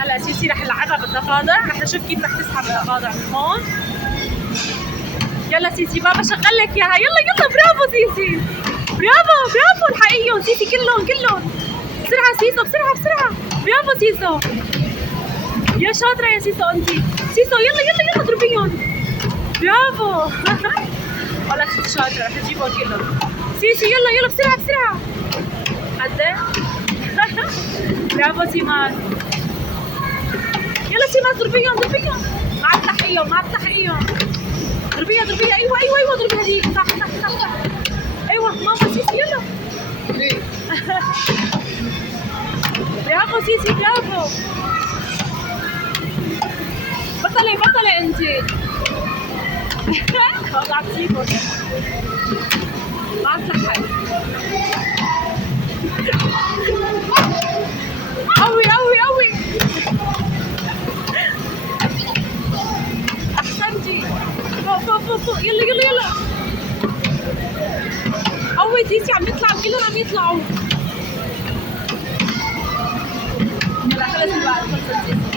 هلا سيسي رح نلعبها بالضفادع، رح نشوف كيف رح تسحب الضفادع من هون. يلا سيسي بابا شغل لك اياها، يلا يلا برافو سيسي، برافو برافو الحقيقيهم سيسي كلهم كلهم. بسرعة سيسو بسرعة بسرعة، برافو سيسو، يا شاطرة يا سيسو انتي، سيسو يلا يلا يلا اضربيهم، برافو والله كنت شاطرة، رح تجيبهم كلهم. سيسي يلا يلا بسرعة بسرعة، قد برافو سيمان، يلا سيمان ضربيهم ضربيهم، معك تحقيهم معك تحقيهم، ضربيها ضربيها، ايوه ايوه ايوه ضربيها هذيك، صح صح صح صح، ايوه ماما سيسي يلا برافو سيسي برافو، بطلي بطلي انتي والله عم تجيبهم معك تحقي، قوي قوي قوي، احسنتي، فوق فوق فوق فوق، يلا يلا يلا قوي سيسي، عم يطلع كلهم عم يطلعوا. يلا خلص الوقت خلصت سيسي.